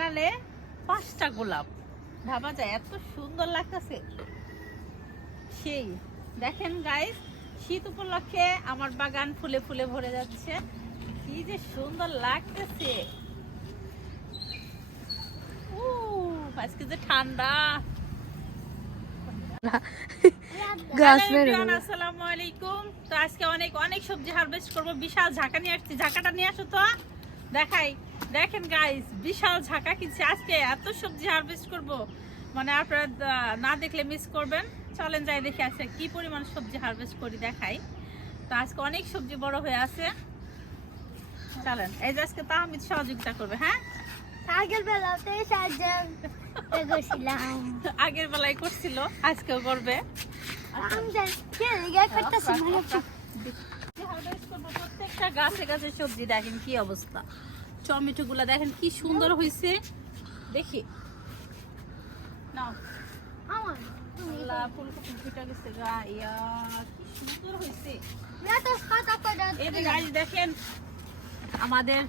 ডালে 5টা গোলাপ, ভাবা যায় এত সুন্দর লাগতেছে। সেই দেখেন গাইস, শীত উপলক্ষে আমার বাগান ফুলে ফুলে ভরে যাচ্ছে, কি যে সুন্দর লাগতেছে। আজকে যে ঠান্ডা। আসসালামু আলাইকুম। তো আজকে অনেক অনেক সবজি হারভেস্ট করব। বিশাল ঝাঁকা নিয়ে আসছি, ঝাঁকাটা নিয়ে আসো তো দেখাই। দেখেন গাইস, বিশাল ঝাঁকা কিনছি আজকে, এত সবজি হারভেস্ট করব, মানে আপনারা না দেখলে মিস করবেন। চলেন যাই দেখে আছে কি পরিমাণ সবজি হারভেস্ট করি দেখাই। তো আজকে অনেক সবজি বড় হয়ে আছে, চলেন। এই যে আজকে তাহমিদ সহযোগিতা করবে। হ্যাঁ, আগের বেলাতে সাহায্য করছিলাম, আগের বেলায় করছিল, আজকেও করবে। প্রত্যেকটা গাছে গাছে সবজি দেখেন কি অবস্থা। টমেটো গুলা দেখেন কি সুন্দর হয়েছে, দেখি না ফুলকপি ফুটে গেছে গা, ইয়া কি সুন্দর হয়েছে। দেখেন আমাদের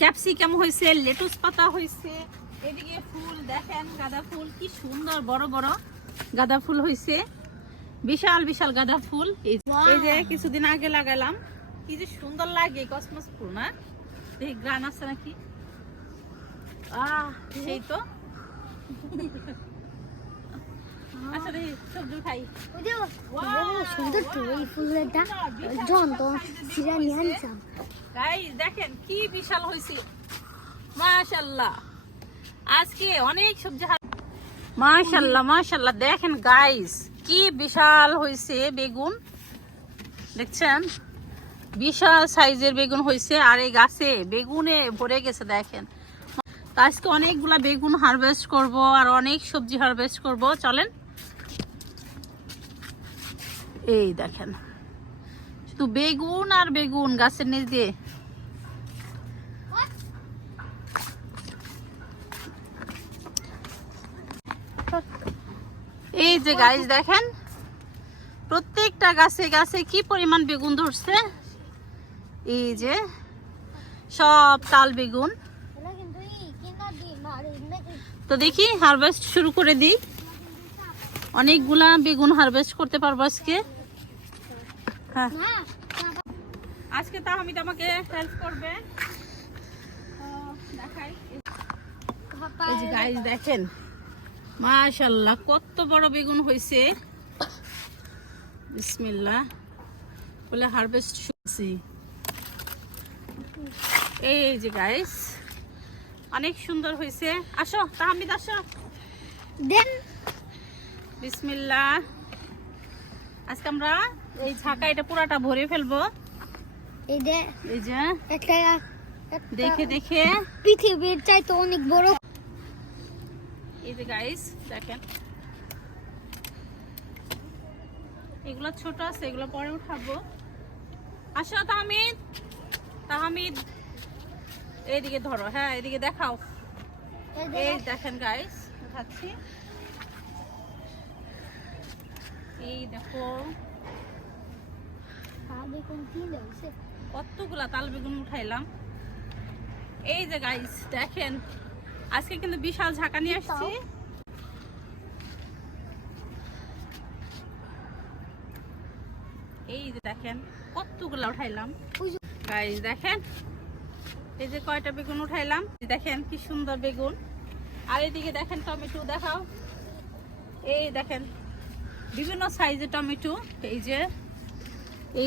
ক্যাপসিকাম হয়েছে, লেটুস পাতা হয়েছে, এদিকে ফুল দেখেন, গাঁদা ফুল কি সুন্দর বড় বড় গাঁদা ফুল হয়েছে, বিশাল বিশাল গাঁদা ফুল। এই যে কিছুদিন আগে লাগালাম, কি যে সুন্দর লাগে কসমস ফুল না, দেখি গ্রান আছে নাকি। সেই তো আচ্ছা দেখি সবজি খাই। দেখেন কি বিশাল হয়েছে, মাশাআল্লাহ। আজকে অনেক সবজি, মাশাআল্লাহ মাশাআল্লাহ। দেখেন গাইস কি বিশাল হয়েছে বেগুন, দেখছেন বিশাল সাইজের বেগুন হয়েছে, আর এই গাছে বেগুনে ভরে গেছে দেখেন। আজকে অনেকগুলা বেগুন হারভেস্ট করব আর অনেক সবজি হারভেস্ট করব, চলেন। এই দেখেন শুধু বেগুন আর বেগুন গাছের নিচ দিয়ে। এই যে গাইস দেখেন প্রত্যেকটা গাছে গাছে কি পরিমাণ বেগুন ধরছে, এই যে সব তাল বেগুন। তো দেখি হারভেস্ট শুরু করে দিই, অনেকগুলা বেগুন হারভেস্ট করতে পারবো আজকে। হ্যাঁ, আজকে তাহমিদ আমাকে হেল্প করবে, দেখাই। এই যে গাইস দেখেন মাশাআল্লাহ কত বড় বেগুন হয়েছে, বিসমিল্লাহ বলে হারভেস্ট শুরু। এই যে গাইস অনেক সুন্দর হয়েছে। আসো তাহমিদ আসো, দেন বিসমিল্লাহ। আজকে আমরা এই ঝাঁকা এটা পুরাটা ভরে ফেলবো। এই যে একটা দেখে দেখে পৃথিবীর চাইতে অনেক বড়। এই যে গাইস দেখেন এগুলো ছোট আছে, এগুলো পরে উঠাবো। আসো তাহমিদ, তাহমিদ এইদিকে ধরো, হ্যাঁ এদিকে দেখাও। এই দেখেন গাইস উঠাচ্ছি, এই দেখো কতগুলা তাল বেগুন উঠাইলাম। এই যে গাইস দেখেন আজকে কিন্তু বিশাল ঝাঁকা নিয়ে আসছি। এই যে দেখেন কতগুলা উঠাইলাম গাইস, দেখেন এই যে কয়টা বেগুন উঠাইলাম, দেখেন কি সুন্দর বেগুন। আর এদিকে দেখেন টমেটো দেখাও, এই দেখেন বিভিন্ন সাইজের টমেটো। এই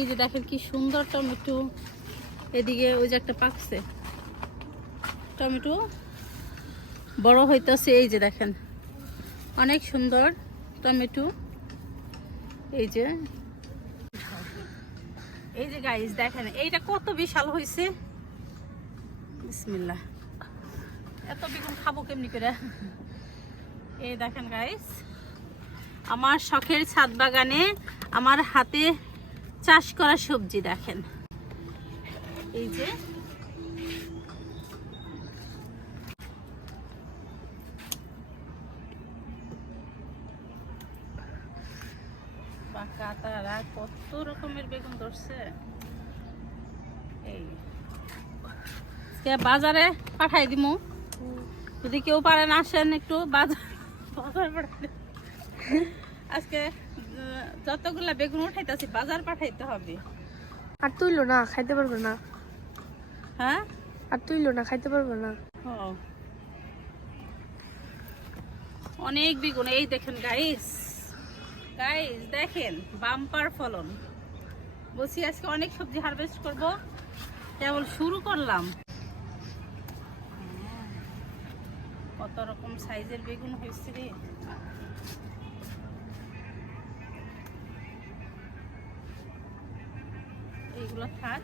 যে দেখেন কি সুন্দর টমেটো। এদিকে ওই যে একটা পাকছে টমেটো বড় হইতেছে, এই যে দেখেন অনেক সুন্দর টমেটো। এই যে গাইস দেখেন এইটা কত বিশাল হয়েছে, বিসমিল্লাহ। এত বেগুন খাবো কেমনি করে। এই দেখেন গাইস আমার শখের ছাদ বাগানে আমার হাতে চাষ করা সবজি দেখেন। এই যে পাকা তারা কত রকমের বেগুন ধরছে। এই বাজারে পাঠাই দিমু, যদি কেউ পারেন আসেন একটু বাজার পাঠাতে। আজকে যতগুলা বেগুন উঠাইতেছি বাজার পাঠাইতে হবে। আর তুইলো না খাইতে পারবে না। হ্যাঁ আর তুইলো না খাইতে পারবে না। অনেক বেগুন, এই দেখেন গাইস, গাইস দেখেন বাম্পার ফলন। বলছি আজকে অনেক সবজি হারভেস্ট করব, কেবল শুরু করলাম। কত রকম সাইজের বেগুন হয়েছে রে। এইগুলো থাক,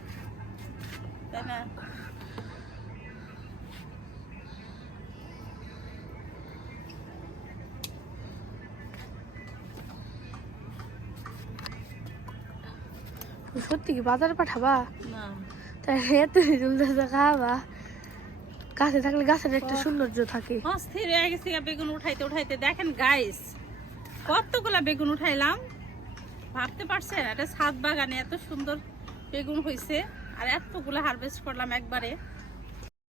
তাই না? সত্যি কি বাজারে পাঠাবা? না তাই এত জলদি খাওয়াবা? গাছে থাকলে গাছের একটা সৌন্দর্য থাকে। অস্থির হয়ে গেছি বেগুন উঠাইতে উঠাইতে। দেখেন গাইস কতগুলা বেগুন উঠাইলাম, ভাবতে পারছেন? একটা ছাদ বাগানে এত সুন্দর বেগুন হয়েছে আর এতগুলা হারভেস্ট করলাম একবারে।